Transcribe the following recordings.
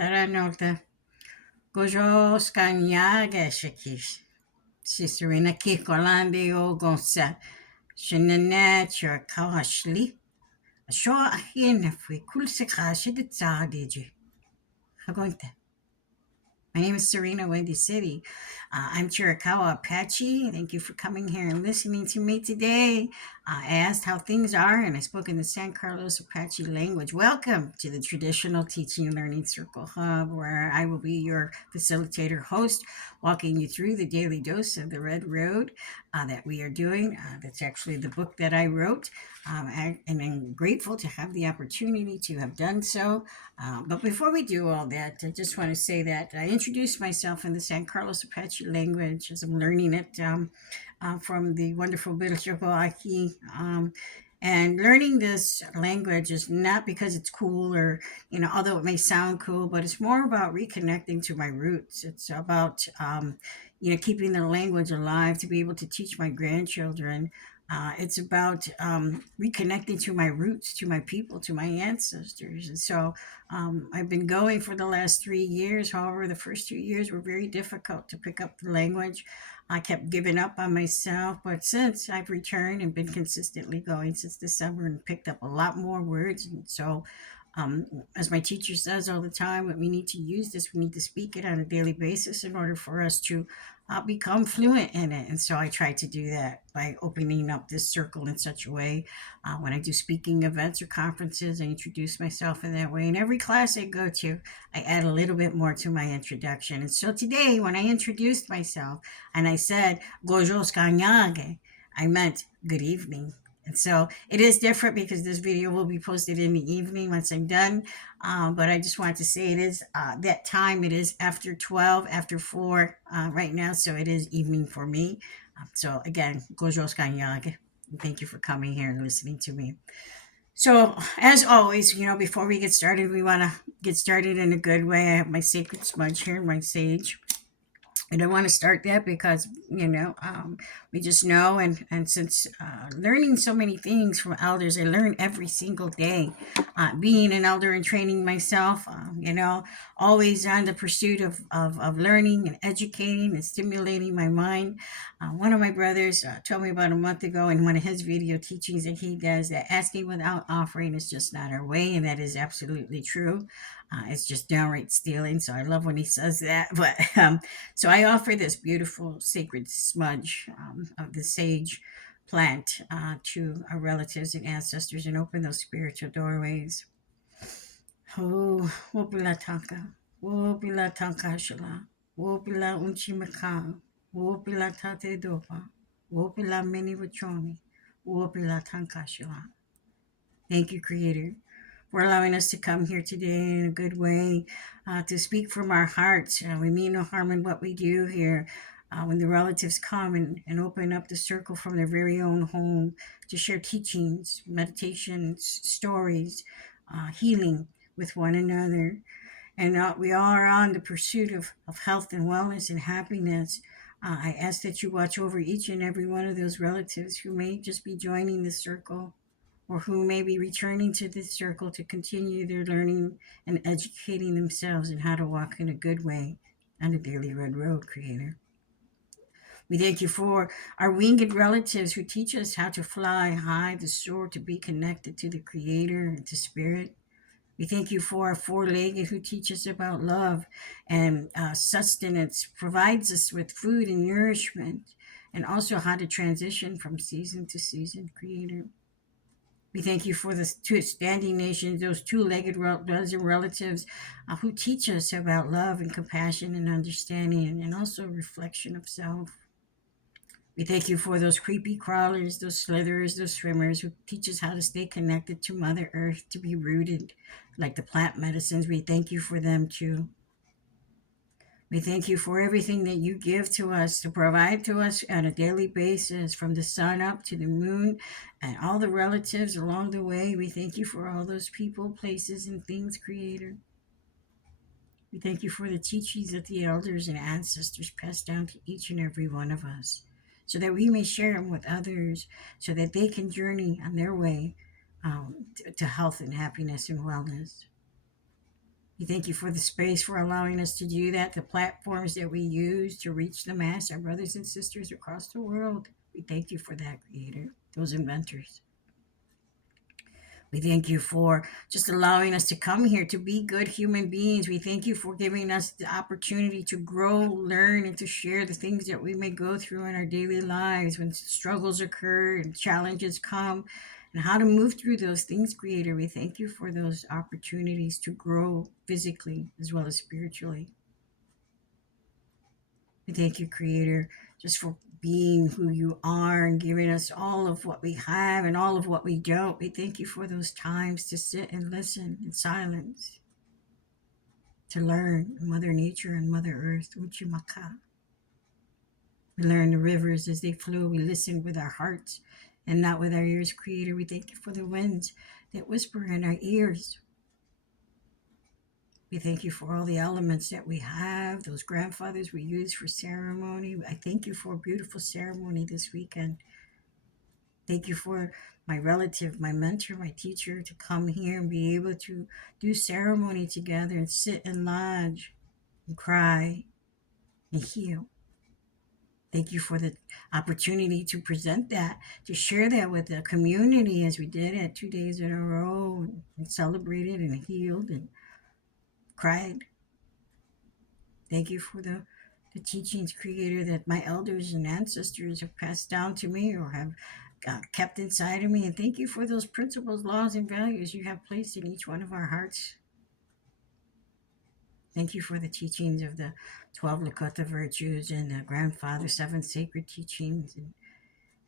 Dada, Nolte. Gozhóó, Skanyage, shik'iís. Sarina Golán, Deyol, Gonséé. Shik'íís, Chiricahua Apache. Ashóó, Ahi'ye, Nowíí, Dijii. Hagont'ee. My name is Sarina Windy City. I'm Chiricahua Apache. Thank you for coming here and listening to me today. I asked how things are, and I spoke in the San Carlos Apache language. Welcome to the Traditional Teaching and Learning Circle Hub, where I will be your facilitator host, walking you through the daily dose of the Red Road that we are doing. That's actually the book that I wrote, and I'm grateful to have the opportunity to have done so. But before we do all that, I just want to say that I introduced myself in the San Carlos Apache language as I'm learning it from the wonderful Ahi'ye. And learning this language is not because it's cool or, although it may sound cool, but it's more about reconnecting to my roots. It's about, keeping the language alive to be able to teach my grandchildren. It's about reconnecting to my roots, to my people, to my ancestors. And so I've been going for the last 3 years. However, the first 2 years were very difficult to pick up the language. I kept giving up on myself, but since I've returned and been consistently going since December and picked up a lot more words, and so as my teacher says all the time, we need to use this, we need to speak it on a daily basis in order for us to become fluent in it. And so I try to do that by opening up this circle in such a way. When I do speaking events or conferences, I introduce myself in that way. In every class I go to, I add a little bit more to my introduction. And so today, when I introduced myself and I said, Gozhóó, Skanyage, I meant good evening. And so it is different because this video will be posted in the evening once I'm done. But I just wanted to say it is that time. It is after 12, after 4 right now. So it is evening for me. So again, Gozhóó, Skanyage. Thank you for coming here and listening to me. So as always, before we get started, we want to get started in a good way. I have my sacred smudge here, my sage. And I want to start that because, we just know, and since learning so many things from elders, I learn every single day. Being an elder and training myself, always on the pursuit of learning and educating and stimulating my mind. One of my brothers told me about a month ago in one of his video teachings that he does that asking without offering is just not our way, and that is absolutely true. It's just downright stealing. So I love when he says that. But so I offer this beautiful sacred smudge of the sage plant to our relatives and ancestors and open those spiritual doorways. Oh, wopila tanka, wopila tanka shala, wopila unchimaka, wopila tate dopa, wopila mini wachoni, wopila tanka shala. Thank you, Creator, for allowing us to come here today in a good way, to speak from our hearts. We mean no harm in what we do here. When the relatives come and open up the circle from their very own home to share teachings, meditations, stories, healing with one another. And we all are on the pursuit of health and wellness and happiness. I ask that you watch over each and every one of those relatives who may just be joining the circle, or who may be returning to this circle to continue their learning and educating themselves in how to walk in a good way on the daily red road, Creator. We thank you for our winged relatives who teach us how to fly high, to soar, to be connected to the Creator and to Spirit. We thank you for our four-legged who teach us about love and sustenance, provides us with food and nourishment, and also how to transition from season to season, Creator. We thank you for the two standing nations, those two-legged brothers and relatives who teach us about love and compassion and understanding, and also reflection of self. We thank you for those creepy crawlers, those slitherers, those swimmers who teach us how to stay connected to Mother Earth, to be rooted like the plant medicines. We thank you for them too. We thank you for everything that you give to us, to provide to us on a daily basis, from the sun up to the moon and all the relatives along the way. We thank you for all those people, places, and things, Creator. We thank you for the teachings that the elders and ancestors passed down to each and every one of us, so that we may share them with others, so that they can journey on their way to health and happiness and wellness. We thank you for the space for allowing us to do that, the platforms that we use to reach the mass, our brothers and sisters across the world. We thank you for that, Creator, those inventors. We thank you for just allowing us to come here to be good human beings. We thank you for giving us the opportunity to grow, learn, and to share the things that we may go through in our daily lives when struggles occur and challenges come, and how to move through those things, Creator. We thank you for those opportunities to grow physically as well as spiritually. We thank you, Creator, just for being who you are and giving us all of what we have and all of what we don't. We thank you for those times to sit and listen in silence, to learn Mother Nature and Mother Earth. Uchimaka. We learn the rivers as they flow. We listen with our hearts and not with our ears, Creator. We thank you for the winds that whisper in our ears. We thank you for all the elements that we have, those grandfathers we use for ceremony. I thank you for a beautiful ceremony this weekend. Thank you for my relative, my mentor, my teacher to come here and be able to do ceremony together and sit and lodge and cry and heal. Thank you for the opportunity to present that, to share that with the community as we did it 2 days in a row and celebrated and healed and cried. Thank you for the teachings, Creator, that my elders and ancestors have passed down to me or have kept inside of me. And thank you for those principles, laws, and values you have placed in each one of our hearts. Thank you for the teachings of the 12 Lakota virtues and the grandfather 7 sacred teachings,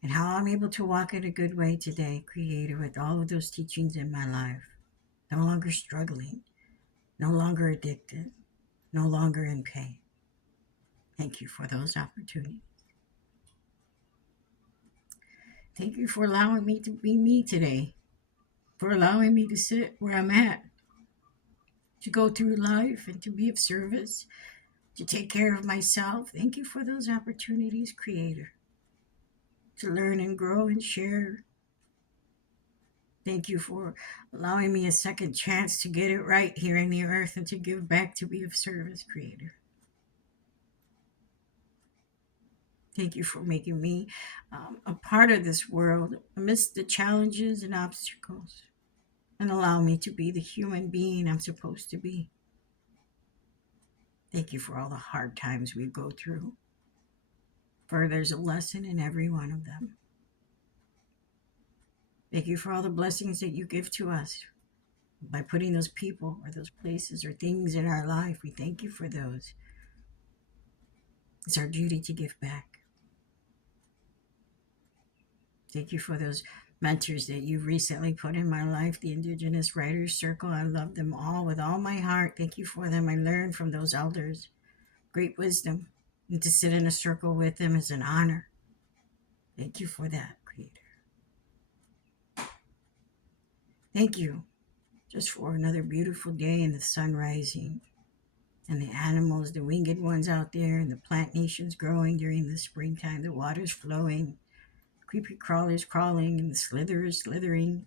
and how I'm able to walk in a good way today, Creator, with all of those teachings in my life. No longer struggling, no longer addicted, no longer in pain. Thank you for those opportunities. Thank you for allowing me to be me today, for allowing me to sit where I'm at, to go through life and to be of service, to take care of myself. Thank you for those opportunities, Creator, to learn and grow and share. Thank you for allowing me a second chance to get it right here in the earth and to give back, to be of service, Creator. Thank you for making me a part of this world amidst the challenges and obstacles, and allow me to be the human being I'm supposed to be. Thank you for all the hard times we go through, for there's a lesson in every one of them. Thank you for all the blessings that you give to us by putting those people or those places or things in our life. We thank you for those. It's our duty to give back. Thank you for those mentors that you recently put in my life, the Indigenous Writers Circle. I love them all with all my heart. Thank you for them. I learned from those elders great wisdom, and to sit in a circle with them is an honor. Thank you for that, Creator. Thank you just for another beautiful day and the sun rising, and the animals, the winged ones out there, and the plant nations growing during the springtime, the water's flowing, creepy crawlers crawling, and the slitherers slithering.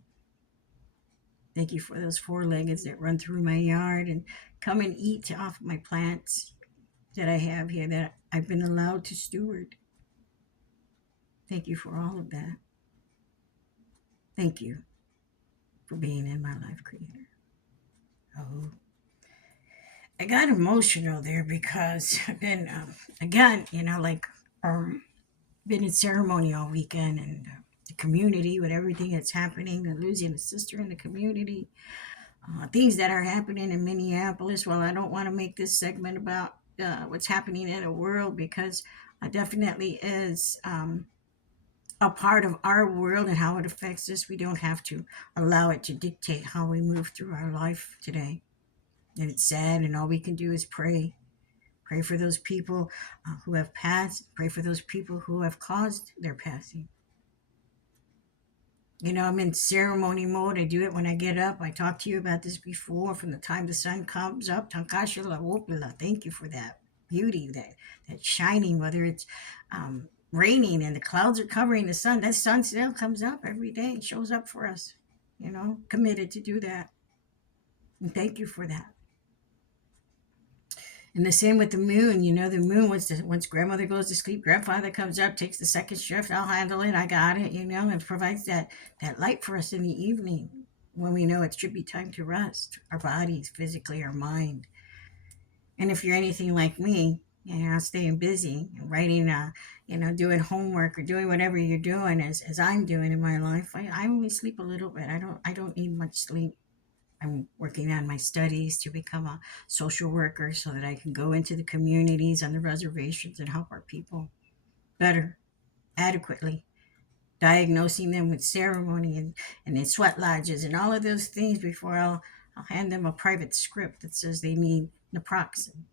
Thank you for those four-leggeds that run through my yard and come and eat off my plants that I have here that I've been allowed to steward. Thank you for all of that. Thank you for being in my life, Creator. Oh, I got emotional there because I've been, again, been in ceremony all weekend, and the community with everything that's happening, and losing a sister in the community, things that are happening in Minneapolis. Well, I don't want to make this segment about what's happening in the world, because it definitely is a part of our world and how it affects us. We don't have to allow it to dictate how we move through our life today. And it's sad, and all we can do is pray. Pray for those people who have passed. Pray for those people who have caused their passing. I'm in ceremony mode. I do it when I get up. I talked to you about this before. From the time the sun comes up, Tankashala Wopila. Thank you for that beauty, that shining, whether it's raining and the clouds are covering the sun. That sun still comes up every day. It shows up for us, committed to do that. And thank you for that. And the same with the moon. The moon, once grandmother goes to sleep, grandfather comes up, takes the second shift. I'll handle it. I got it. And provides that light for us in the evening when we know it should be time to rest, our bodies, physically, our mind. And if you're anything like me, staying busy, writing, doing homework or doing whatever you're doing, as I'm doing in my life, I only sleep a little bit. I don't need much sleep. I'm working on my studies to become a social worker so that I can go into the communities on the reservations and help our people better, adequately, diagnosing them with ceremony and in sweat lodges and all of those things before I'll hand them a private script that says they need naproxen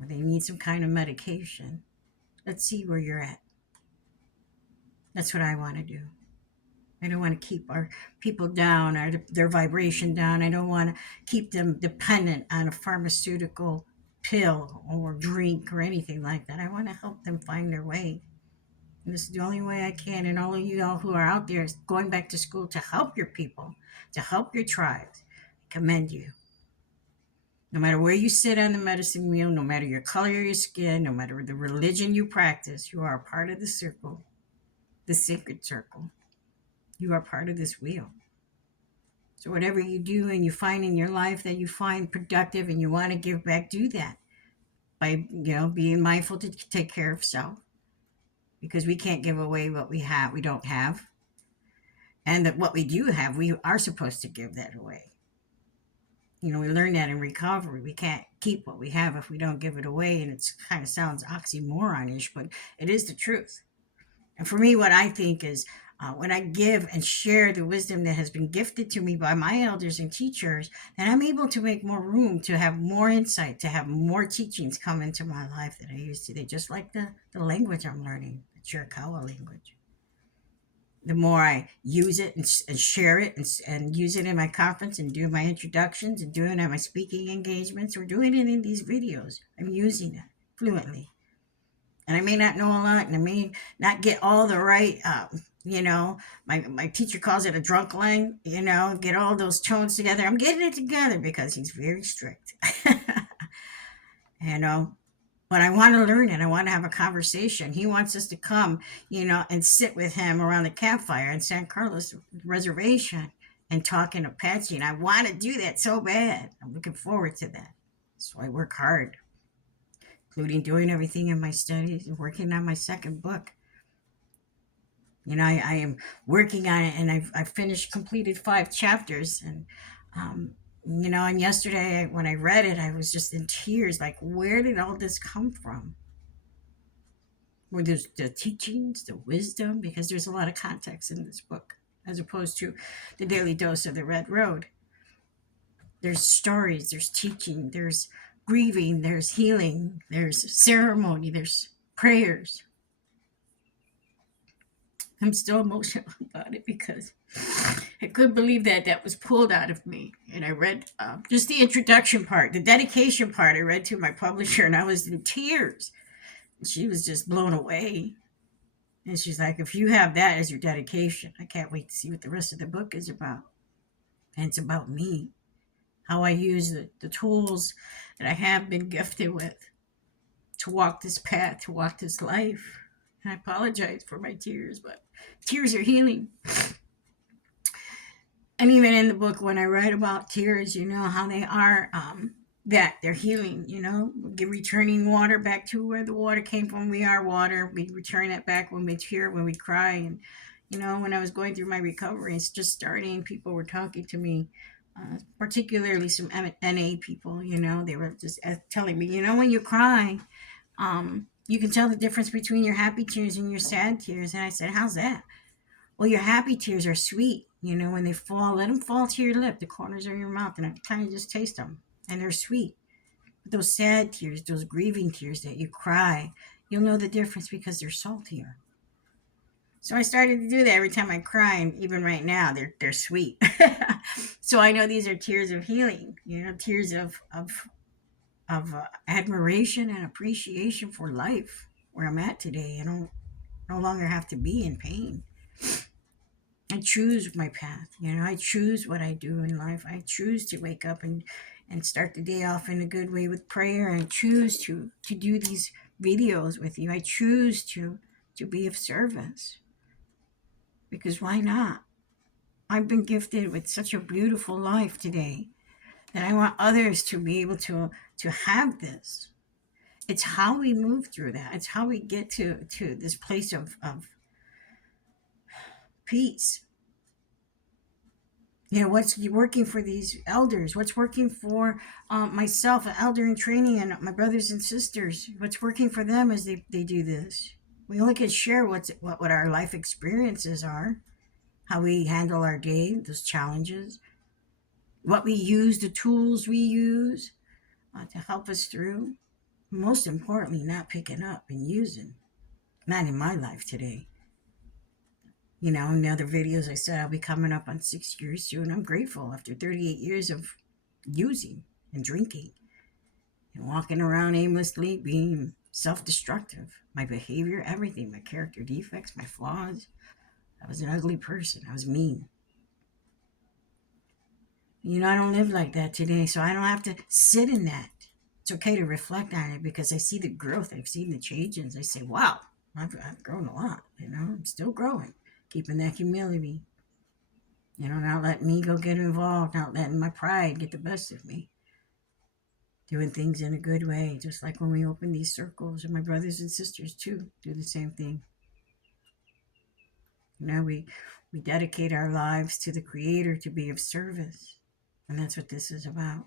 or they need some kind of medication. Let's see where you're at. That's what I want to do. I don't want to keep our people down or their vibration down. I don't want to keep them dependent on a pharmaceutical pill or drink or anything like that. I want to help them find their way. And this is the only way I can. And all of you all who are out there going back to school to help your people, to help your tribes, I commend you. No matter where you sit on the medicine wheel, no matter your color of your skin, no matter the religion you practice, you are a part of the circle, the sacred circle. You are part of this wheel. So whatever you do and you find in your life that you find productive and you want to give back, do that by being mindful to take care of self, because we can't give away what we don't have, and that what we do have, we are supposed to give that away. We learn that in recovery. We can't keep what we have if we don't give it away, and it kind of sounds oxymoronish, but it is the truth. And for me, what I think is, when I give and share the wisdom that has been gifted to me by my elders and teachers, then I'm able to make more room, to have more insight, to have more teachings come into my life that I used to. They just like the language I'm learning, the Chiricahua language. The more I use it and share it and use it in my conference and do my introductions and doing it at my speaking engagements or doing it in these videos, I'm using it fluently. And I may not know a lot, and I may not get all the right, my teacher calls it a drunk line, get all those tones together. I'm getting it together because he's very strict. But I want to learn it. I want to have a conversation. He wants us to come, and sit with him around the campfire in San Carlos Reservation and talk in Apache. And I want to do that so bad. I'm looking forward to that. So I work hard, including doing everything in my studies and working on my second book. I am working on it, and I've completed 5 chapters. And yesterday when I read it, I was just in tears. Like, where did all this come from? Where there's the teachings, the wisdom, because there's a lot of context in this book, as opposed to the Daily Dose of the Red Road. There's stories, there's teaching, there's grieving, there's healing, there's ceremony, there's prayers. I'm still emotional about it because I couldn't believe that was pulled out of me. And I read just the introduction part, the dedication part. I read to my publisher, and I was in tears. And she was just blown away. And she's like, if you have that as your dedication, I can't wait to see what the rest of the book is about. And it's about me, how I use the tools that I have been gifted with to walk this path, to walk this life. And I apologize for my tears, but tears are healing. And even in the book, when I write about tears, how they are, that they're healing, returning water back to where the water came from. We are water. We return it back when we tear, when we cry. And, when I was going through my recovery, it's just starting, people were talking to me, particularly some NA people, they were just telling me, when you cry, you can tell the difference between your happy tears and your sad tears. And I said, how's that? Well, your happy tears are sweet. When they fall, let them fall to your lip, the corners of your mouth, and I kind of just taste them. And they're sweet. But those sad tears, those grieving tears that you cry, you'll know the difference because they're saltier. So I started to do that every time I cry, and even right now, they're sweet. So I know these are tears of healing, tears of admiration and appreciation for life, where I'm at today. I don't no longer have to be in pain. I choose my path. I choose what I do in life. I choose to wake up and and start the day off in a good way with prayer, and choose to do these videos with you. I choose to be of service, because why not? I've been gifted with such a beautiful life today that I want others to be able to have this. It's how we move through that. It's how we get to this place of peace. What's working for these elders? What's working for myself, an elder in training, and my brothers and sisters? What's working for them as they do this? We only can share what our life experiences are, how we handle our day, those challenges, what we use, the tools we use to help us through. Most importantly, not picking up and using. Not in my life today. In the other videos I said I'll be coming up on 6 years soon. I'm grateful after 38 years of using and drinking and walking around aimlessly, being self-destructive. My behavior, everything, my character defects, my flaws. I was an ugly person. I was mean. I don't live like that today, so I don't have to sit in that. It's okay to reflect on it because I see the growth. I've seen the changes. I say, wow, I've grown a lot. I'm still growing. Keeping that humility. Not letting ego get involved, not letting my pride get the best of me. Doing things in a good way, just like when we open these circles, and my brothers and sisters too do the same thing. We dedicate our lives to the Creator to be of service, and that's what this is about.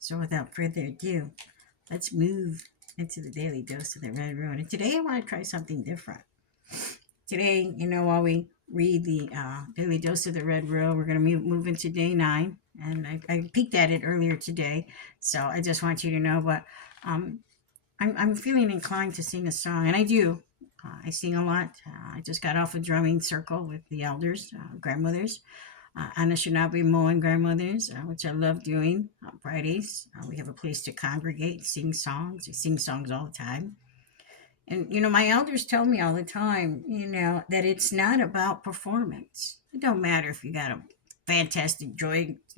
So without further ado, let's move into the daily dose of the Red Road. And today I want to try something different. Today, while we read the daily dose of the Red Road, we're going to move into day 9. And I peeked at it earlier today, so I just want you to know. But I'm feeling inclined to sing a song, and I do. I sing a lot. I just got off a drumming circle with the elders, grandmothers, Anishinaabe grandmothers, which I love doing on Fridays. We have a place to congregate, sing songs. I sing songs all the time. And, my elders tell me all the time, that it's not about performance. It don't matter if you got a fantastic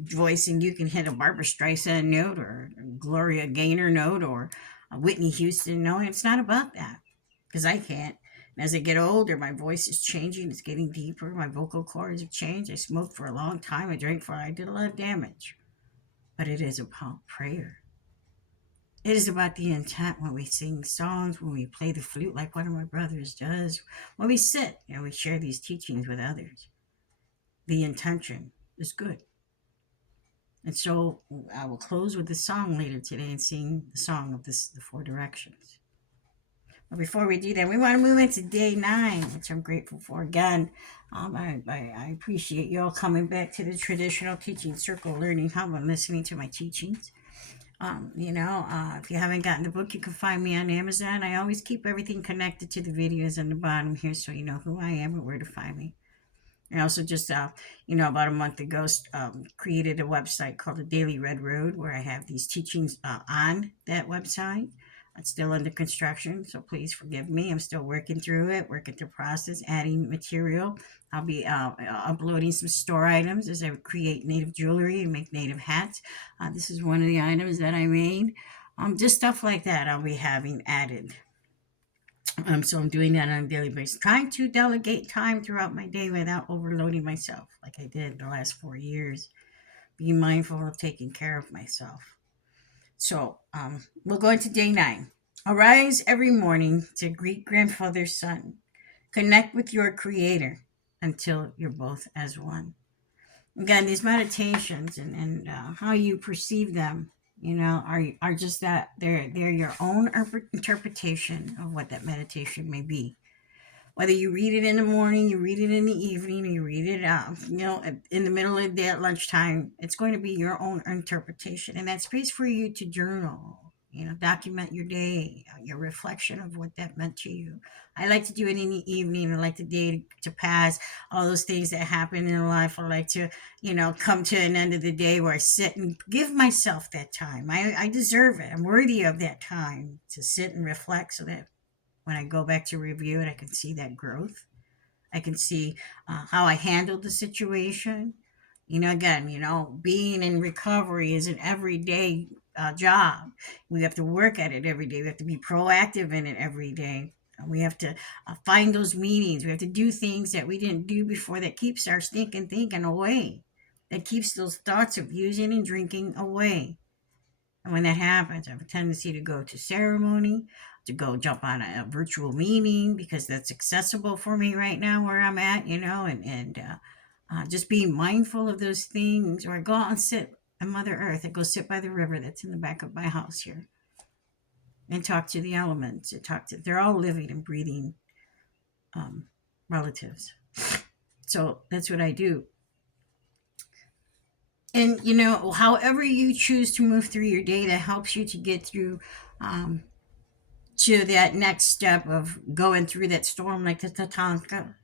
voice and you can hit a Barbra Streisand note or a Gloria Gaynor note or a Whitney Houston note. It's not about that, because I can't. And as I get older, my voice is changing. It's getting deeper. My vocal cords have changed. I smoked for a long time. I did a lot of damage. But it is about prayer. It is about the intent when we sing songs, when we play the flute like one of my brothers does, when we sit and we share these teachings with others. The intention is good. And so I will close with the song later today and sing the song of the 4 directions. But before we do that, we want to move into day 9, which I'm grateful for. Again, I appreciate you all coming back to the traditional teaching circle, learning how and listening to my teachings. If you haven't gotten the book, you can find me on Amazon. I always keep everything connected to the videos on the bottom here, so you know who I am and where to find me. I also just, about a month ago, created a website called The Daily Red Road, where I have these teachings on that website. It's still under construction, so please forgive me. I'm still working through it, working through process, adding material. I'll be uploading some store items as I create native jewelry and make native hats. This is one of the items that I made. Just stuff like that I'll be having added. So I'm doing that on a daily basis, trying to delegate time throughout my day without overloading myself like I did the last 4 years. Be mindful of taking care of myself. So we'll go into day 9. Arise every morning to greet grandfather's son. Connect with your creator until you're both as one. Again, these meditations and how you perceive them, are just that they're your own interpretation of what that meditation may be. Whether you read it in the morning, you read it in the evening, or you read it in the middle of the day at lunchtime, it's going to be your own interpretation. And that space for you to journal, document your day, your reflection of what that meant to you. I like to do it in the evening. I like the day to pass, all those things that happen in life. I like to, come to an end of the day where I sit and give myself that time. I deserve it. I'm worthy of that time to sit and reflect, so that when I go back to review it, I can see that growth. I can see how I handled the situation. Again, being in recovery is an everyday job. We have to work at it every day. We have to be proactive in it every day. We have to find those meanings. We have to do things that we didn't do before that keeps our stinking thinking away, that keeps those thoughts of using and drinking away. And when that happens, I have a tendency to go to ceremony, to go jump on a virtual meeting because that's accessible for me right now where I'm at, and just being mindful of those things. Or I go out and sit on Mother Earth. I go sit by the river that's in the back of my house here and talk to the elements. They're all living and breathing um, relatives. So that's what I do. And however you choose to move through your day, that helps you to get through um, to that next step of going through that storm like the Tatanka.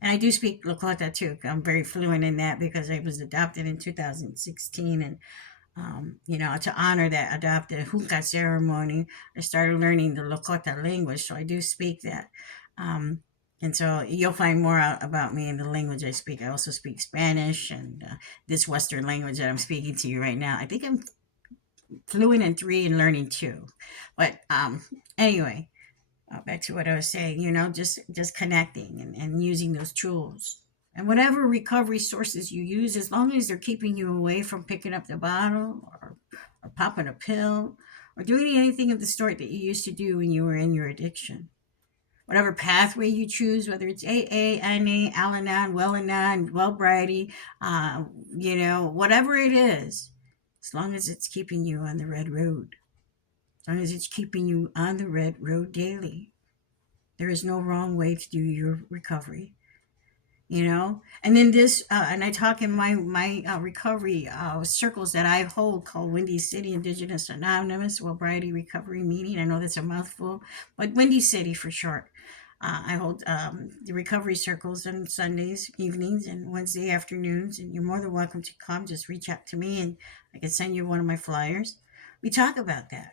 And I do speak Lakota too. I'm very fluent in that because I was adopted in 2016. And, to honor that adopted Hunka ceremony, I started learning the Lakota language. So I do speak that. Um, and so you'll find more out about me in the language I speak. I also speak Spanish and this Western language that I'm speaking to you right now. I think I'm fluent in three and learning two. But anyway, back to what I was saying, just connecting and using those tools. And whatever recovery sources you use, as long as they're keeping you away from picking up the bottle or popping a pill or doing anything of the sort that you used to do when you were in your addiction. Whatever pathway you choose, whether it's AA, NA, Al Anon, Well Anon, Wellbriety, whatever it is, as long as it's keeping you on the red road, as long as it's keeping you on the red road daily, there is no wrong way to do your recovery. And then this and I talk in my recovery circles that I hold called Windy City Indigenous Anonymous Wellbriety Recovery Meeting. I know that's a mouthful, but Windy City for short. I hold the recovery circles on Sundays evenings and Wednesday afternoons, and you're more than welcome to come. Just reach out to me and I can send you one of my flyers. We talk about that.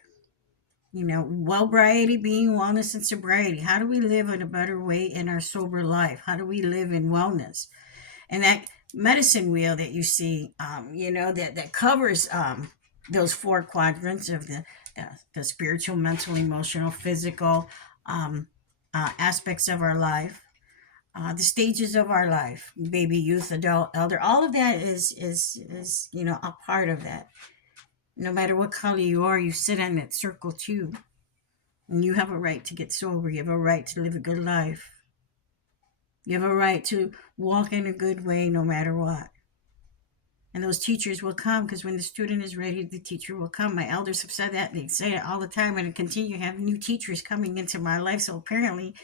Wellbriety being wellness and sobriety. How do we live in a better way in our sober life? How do we live in wellness? And that medicine wheel that you see, that covers those four quadrants of the spiritual, mental, emotional, physical aspects of our life, the stages of our life, baby, youth, adult, elder. All of that is a part of that. No matter what color you are, you sit on that circle too. And you have a right to get sober. You have a right to live a good life. You have a right to walk in a good way no matter what. And those teachers will come because when the student is ready, the teacher will come. My elders have said that. They say it all the time. And I continue to have new teachers coming into my life. So apparently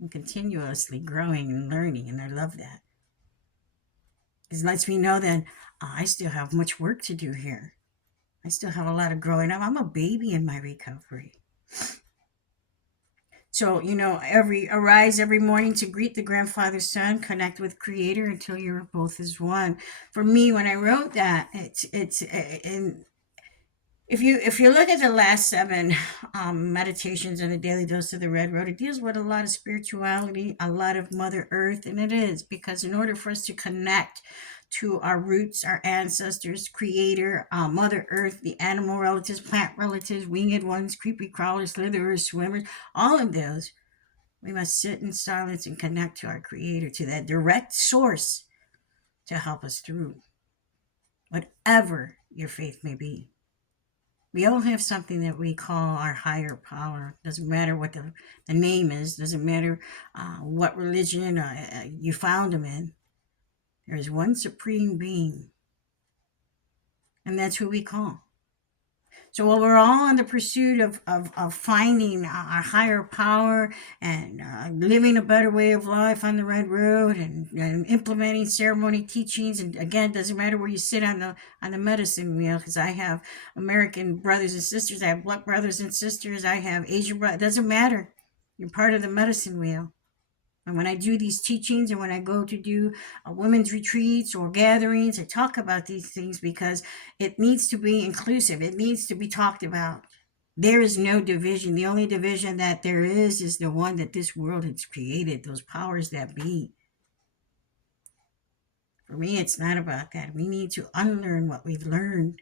I'm continuously growing and learning. And I love that. It lets me know that I still have much work to do here. I still have a lot of growing up. I'm a baby in my recovery. So, arise every morning to greet the grandfather son, connect with creator until you're both as one. For me, when I wrote that, it's and if you look at the last seven meditations on the daily dose of the red road, it deals with a lot of spirituality, a lot of Mother Earth, and it is because in order for us to connect to our roots, our ancestors, creator, Mother Earth, the animal relatives, plant relatives, winged ones, creepy crawlers, slitherers, swimmers, all of those, we must sit in silence and connect to our creator, to that direct source to help us through whatever your faith may be. We all have something that we call our higher power. Doesn't matter what the name is. Doesn't matter what religion you found them in. There is one supreme being. And that's who we call. So while we're all in the pursuit of finding our higher power and living a better way of life on the red road and implementing ceremony teachings, and again, it doesn't matter where you sit on the medicine wheel, because I have American brothers and sisters, I have Black brothers and sisters, I have Asian brothers. It doesn't matter. You're part of the medicine wheel. And when I do these teachings and when I go to do women's retreats or gatherings, I talk about these things because it needs to be inclusive. It needs to be talked about. There is no division. The only division that there is the one that this world has created, those powers that be. For me, it's not about that. We need to unlearn what we've learned.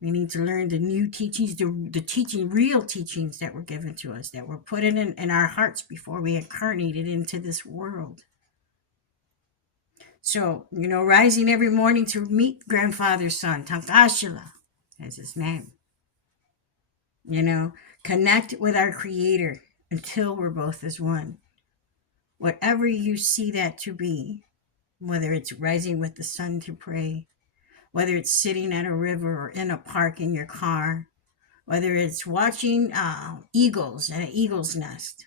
We need to learn the new teachings, the teaching, real teachings that were given to us, that were put in our hearts before we incarnated into this world. So, rising every morning to meet grandfather's son, Tankashila, that's his name. Connect with our creator until we're both as one. Whatever you see that to be, whether it's rising with the sun to pray, whether it's sitting at a river or in a park in your car, whether it's watching eagles at an eagle's nest,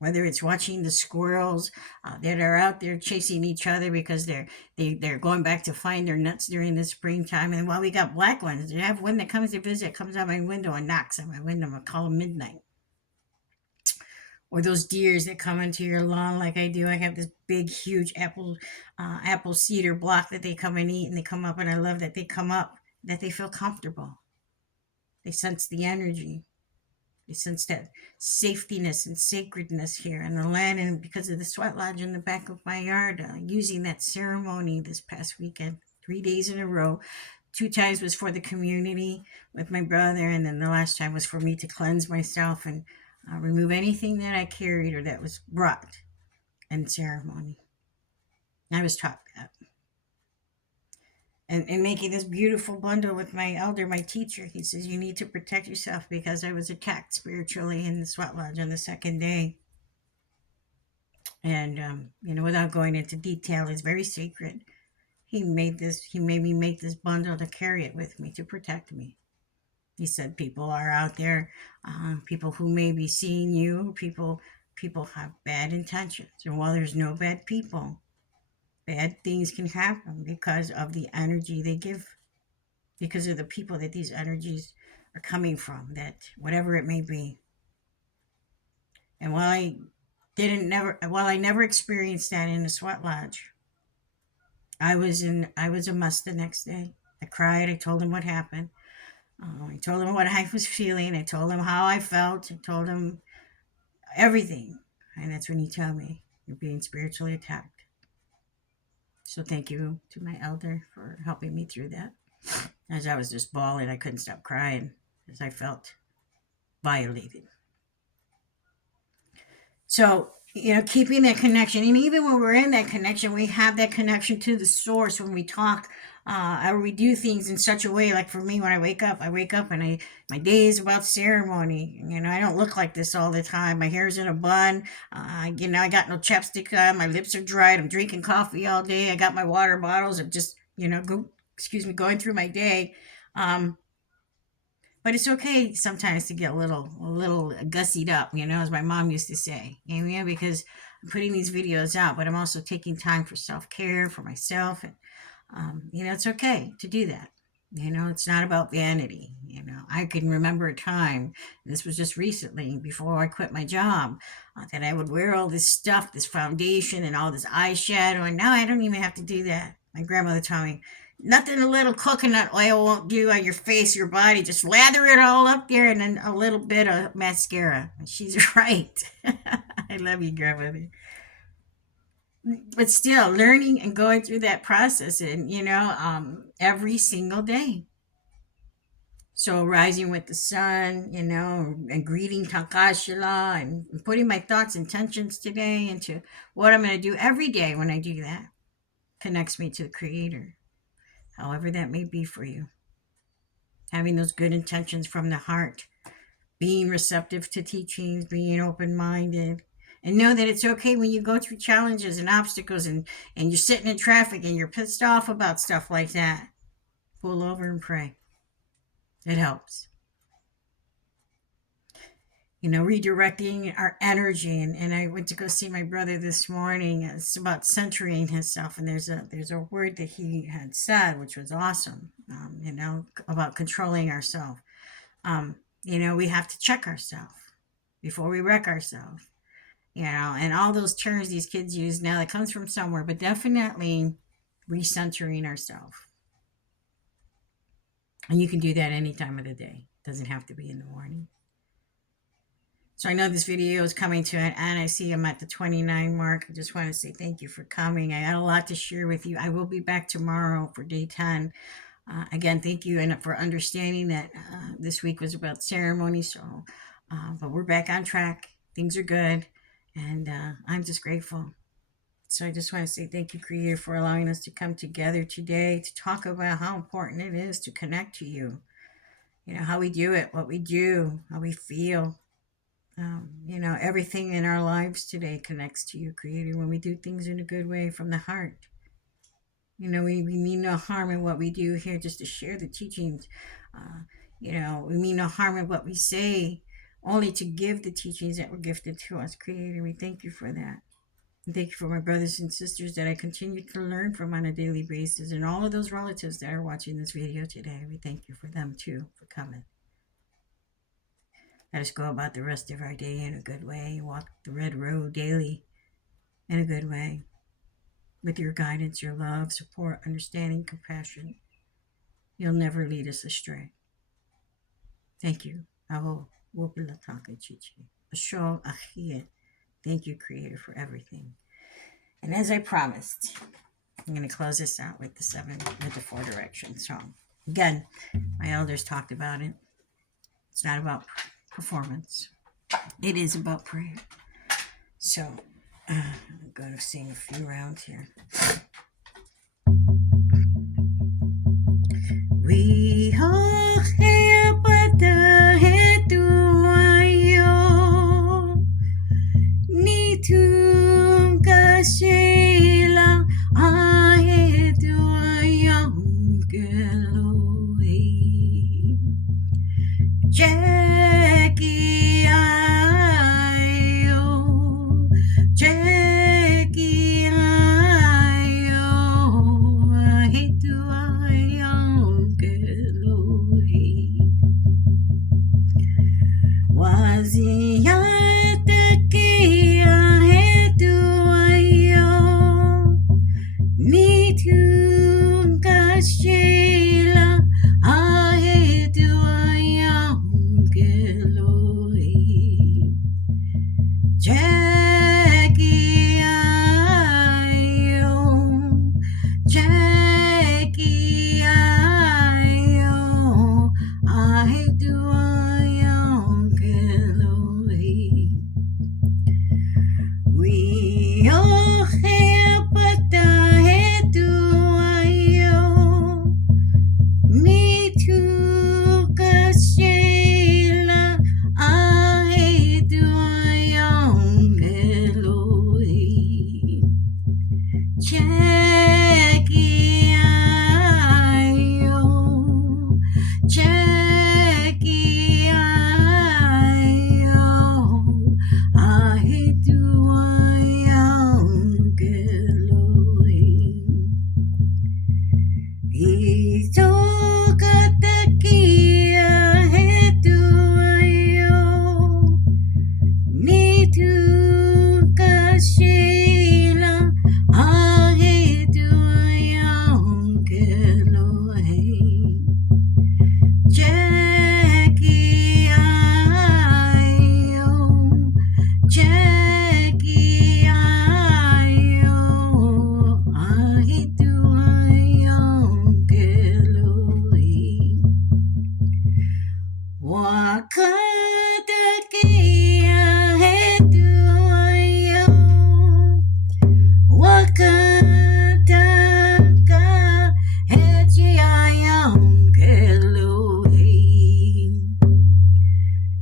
whether it's watching the squirrels that are out there chasing each other because they're going back to find their nuts during the springtime. And while we got black ones, I have one that comes to visit, comes out my window and knocks on my window. I call them midnight. Or those deers that come into your lawn like I do. I have this big, huge apple cedar block that they come and eat, and they come up, and I love that they come up, that they feel comfortable. They sense the energy. They sense that safetyness and sacredness here in the land, and because of the sweat lodge in the back of my yard, using that ceremony this past weekend, 3 days in a row. 2 times was for the community with my brother, and then the last time was for me to cleanse myself and remove anything that I carried or that was brought in ceremony. I was taught that. And making this beautiful bundle with my elder, my teacher, he says, you need to protect yourself because I was attacked spiritually in the sweat lodge on the second day. And, without going into detail, it's very sacred. He made me make this bundle to carry it with me, to protect me. He said people are out there, people who may be seeing you, people have bad intentions. And while there's no bad people, bad things can happen because of the energy they give, because of the people that these energies are coming from, that whatever it may be. And while I never experienced that in the sweat lodge, I was a mess the next day. I cried. I told him what happened. I told him what I was feeling. I told him how I felt. I told him everything. And that's when he told me, you're being spiritually attacked. So thank you to my elder for helping me through that. As I was just bawling, I couldn't stop crying as I felt violated. So, keeping that connection. And even when we're in that connection, we have that connection to the source when we talk or we do things in such a way. Like for me, when I wake up and my day is about ceremony. I don't look like this all the time. My hair's in a bun. I got no chapstick on. My lips are dried. I'm drinking coffee all day. I got my water bottles. I'm just, going through my day. But it's okay sometimes to get a little gussied up, as my mom used to say. Because I'm putting these videos out, but I'm also taking time for self-care for myself. And, it's okay to do that. It's not about vanity. I can remember a time, and this was just recently, before I quit my job, that I would wear all this stuff, this foundation and all this eyeshadow, and now I don't even have to do that. My grandmother told me, nothing a little coconut oil won't do on your face, your body. Just lather it all up there and then a little bit of mascara. And she's right. I love you, grandmother. But still, learning and going through that process and, every single day. So rising with the sun, and greeting Tankashila and putting my thoughts, intentions today into what I'm going to do every day when I do that connects me to the Creator. However that may be for you. Having those good intentions from the heart, being receptive to teachings, being open-minded, and know that it's okay when you go through challenges and obstacles and you're sitting in traffic and you're pissed off about stuff like that. Pull over and pray. It helps. Redirecting our energy. And I went to go see my brother this morning. It's about centering himself. And there's a word that he had said, which was awesome, about controlling ourselves. We have to check ourselves before we wreck ourselves. And all those terms these kids use now, that comes from somewhere, but definitely recentering ourselves. And you can do that any time of the day. It doesn't have to be in the morning. So I know this video is coming to an end. I see I'm at the 29 mark. I just want to say thank you for coming. I got a lot to share with you. I will be back tomorrow for day 10. Again, thank you and for understanding that this week was about ceremony. So, but we're back on track. Things are good. And I'm just grateful. So I just want to say thank you, Creator, for allowing us to come together today to talk about how important it is to connect to you. You know, how we do it, what we do, how we feel. You know, everything in our lives today connects to you, Creator, when we do things in a good way from the heart. You know, we mean no harm in what we do here just to share the teachings. You know, we mean no harm in what we say, only to give the teachings that were gifted to us, Creator. We thank you for that. And thank you for my brothers and sisters that I continue to learn from on a daily basis, and all of those relatives that are watching this video today. We thank you for them too, for coming. Let us go about the rest of our day in a good way, walk the red road daily in a good way, with your guidance, your love, support, understanding, compassion. You'll never lead us astray. Thank you. Ashóó, Ahi'ye. Thank you, Creator, for everything. And as I promised, I'm going to close this out with the 4 directions. So again, my elders talked about it. It's not about performance. It is about prayer. So I'm going to sing a few rounds here. We are here, but the head to ayo ni tu kasila ahe tu ayam keloi Jackie ayo Jackie ayo ahe tu ayam keloi waziyataki ahe tu ayo ni tu kasila ahe tu ayam keloi Jackie ayo Jackie ayo ahe tu ayam keloi we are here but the head to ayo me too kasila ahe tu ayam keloi Jackie ayo Jackie ayo ahe tu ayam keloi Ito kataki ahe tu ayo ni tu kasila ahe tu ayam keloi Jackie ayo Jackie ayo ahe tu ayam keloi wakataki ahe tu ayo wakataka hechi ayam keloi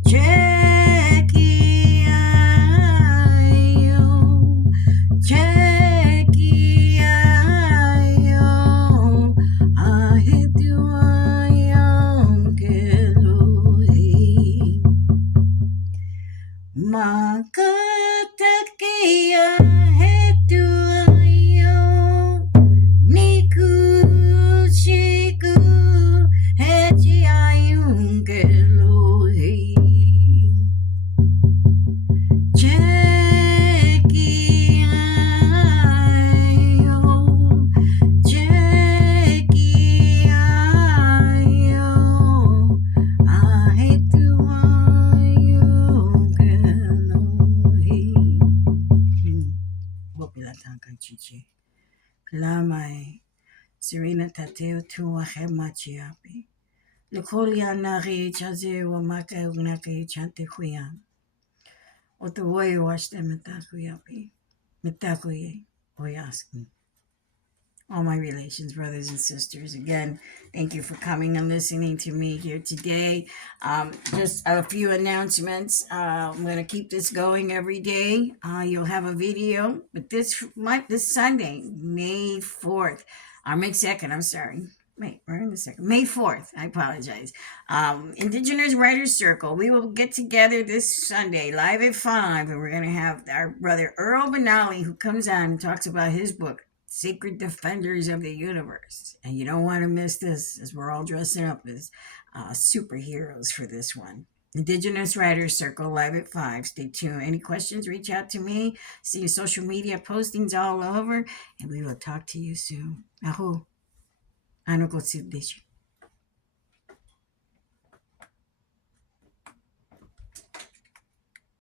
Jackie ayo Jackie ayo ahe tu ayam keloi Lamai. Sarina tateo tuahe machiapi. Lukolia nari chaze wa maka unaki chante huyan. Otowoy washte metakuyapi. Metakuye oyaski. All my relations, brothers and sisters, again, thank you for coming and listening to me here today. Just a few announcements. I'm going to keep this going every day. You'll have a video, but this Sunday, May 4th, or May 2nd, I'm sorry. Wait, we're in the second. May 4th, I apologize. Indigenous Writers Circle. We will get together this Sunday, live at 5, and we're going to have our brother Earl Benali, who comes on and talks about his book, Sacred Defenders of the Universe. And you don't want to miss this, as we're all dressing up as superheroes for this one. Indigenous Writers Circle, live at 5. Stay tuned. Any questions, reach out to me. See your social media postings all over, and we will talk to you soon. Aho. Ano ko